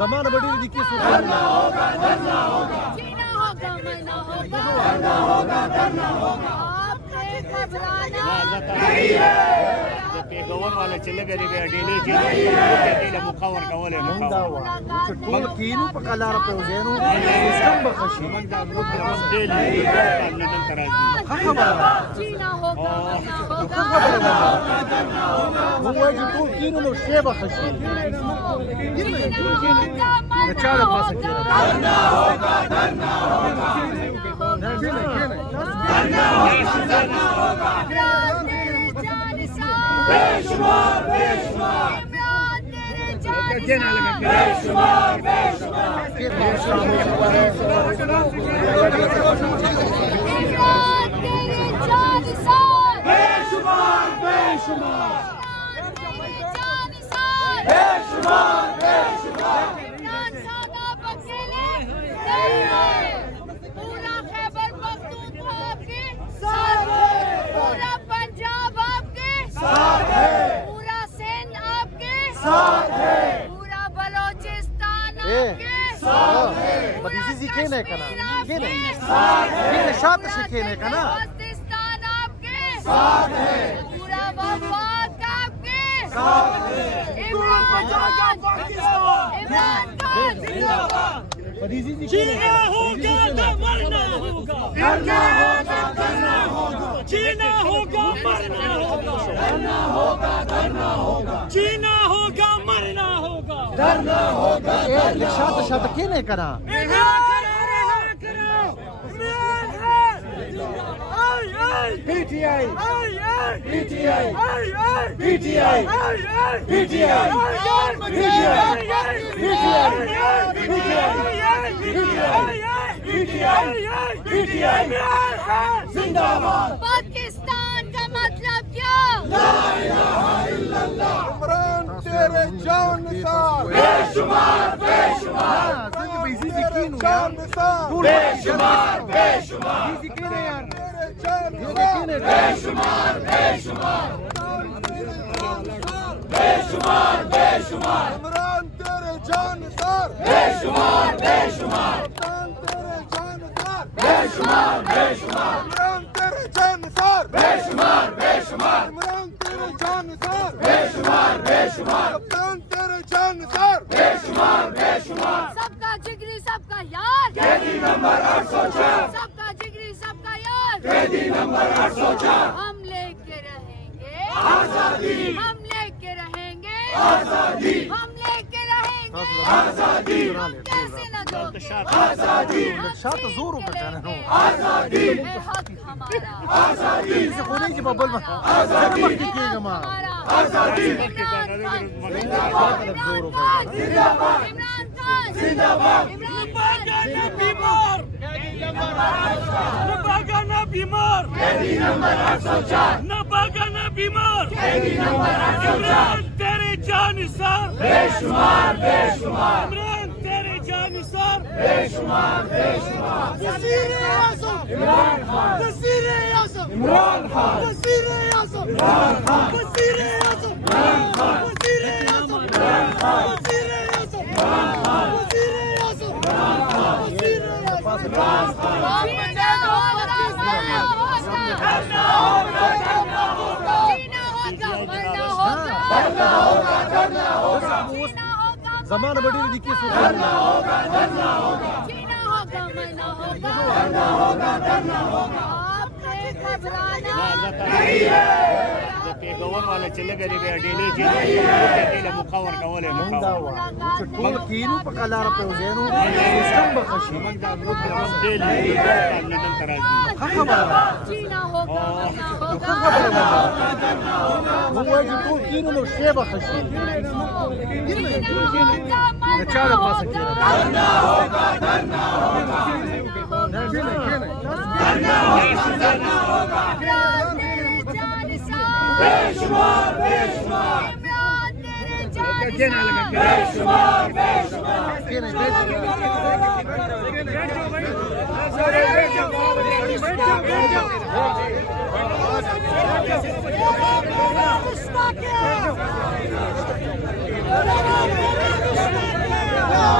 زمان بڑی دیکھیے کرنا ہوگا کرنا ہوگا جینا ہوگا مرنا ہوگا کرنا ہوگا کرنا ہوگا آپ نے گھبرانا نہیں ہے پیغور والے چلے گئے بیا ډیلی چې دې له مخاور کولې نو چې ټول کینو په کلار په وزینو سیستم بخشي ډیلی کارونه دلته راځي خبره جینا ہوگا مرنا ہوگا موږ وایو چې ټول کینو نو شی بخشي د چا د پاسه کېږي کرنا ہوگا کرنا ہوگا بے شمار بے شمار بے شمار بے شمار بے شمار بے شمار بے شمار بے شمار پورا خیبر پختونخوا آپ کے ساتھ ہے پورا پنجاب آپ کے ساتھ ہے پورا سندھ آپ کے ساتھ ہے پورا بلوچستان آپ کے ساتھ ہے بدیزی کېنه کنه کېنه ساتھ ہے کېنه شاته شي کېنه کنه وزیرستان آپ کے ساتھ ہے پورا وفاق آپ کے ساتھ ہے عمران خان زندہ باد بدیزی جینا ہوگا تو مرنا ہوگا کرنا ہوگا کرنا ہوگا جینا ہوگا مرنا ہوگا کرنا ہوگا کرنا ہوگا جینا ہوگا مرنا ہوگا کرنا ہوگا شاته شاته کېنه کنه P T I P T I P T I P T I زندہ باد پاکستان کا مطلب کیا لا الہ الا اللہ عمران تیرے جان نثار بے شمار بے شمار څنګه به عزیزي کینو جان یار نثار بے شمار بے شمار عزیزي کینه یار جان کینه بے شمار بے شمار بے شمار بے شمار عمران تیرے جان نثار بے شمار بے شمار عمران تیرے جان نثار بے شمار بے شمار عمران تیرے جان نثار بے شمار بے شمار عمران تیرے جان نثار بے شمار بے شمار کپتان تیرے جان نثار بے شمار بے شمار سب کا جگری سب کا یار قیدی نمبر 804 سب کا جگری سب کا یار قیدی نمبر 804 ہم لے کے رہیں گے آزادی ہم لے کے رہیں گے آزادی ہم لے کے رہیں گے آزادی کیسے نہ دو گے آزادی شاته زور وکړه نو آزادی اے حق ہمارا آزادی زه خو نه چې په بل آزادی کېږم آزادی عمران خان زندہ باد عمران خان زندہ باد نباگانا بیمار نباگانا بیمار قیدی نمبر 804 نباگانا بیمار قیدی نمبر 804 عمران تیرے جان نثار بے شمار بے شمار عمران تیرے جان نثار بے شمار بے شمار وزیر اعظم عمران خان وزیر اعظم عمران خان وزیر اعظم عمران خان وزیر اعظم عمران خان وزیر اعظم عمران خان وزیر اعظم عمران خان وزیر اعظم عمران خان وزیر اعظم عمران خان جینا ہوگا مرنا ہوگا کرنا ہوگا کرنا ہوگا جینا ہوگا مرنا ہوگا کرنا ہوگا کرنا ہوگا جینا ہوگا زمان بڑی دیکھیے کرنا ہوگا کرنا ہوگا جینا ہوگا مرنا ہوگا کرنا ہوگا کرنا ہوگا آپ نے گھبرانا نہیں ہے پیغور والے چلے گئے بیا ډیلی چې دې له مخاور کولې نو چې ټول کینو په کلار په وزینو سیستم بخشي ډیلی کارونه دلته راځي خبره جینا ہوگا مرنا ہوگا موږ وایو چې ټول کینو نو شی بخشي د چا د پاسه کېږي کرنا ہوگا کرنا ہوگا کرنا ہوگا بے شمار بے شمار بے شمار بے شمار Yeah.